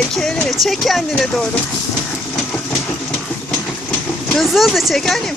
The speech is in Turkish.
elini, elini çek kendine doğru. Hızlı hızlı çek annem.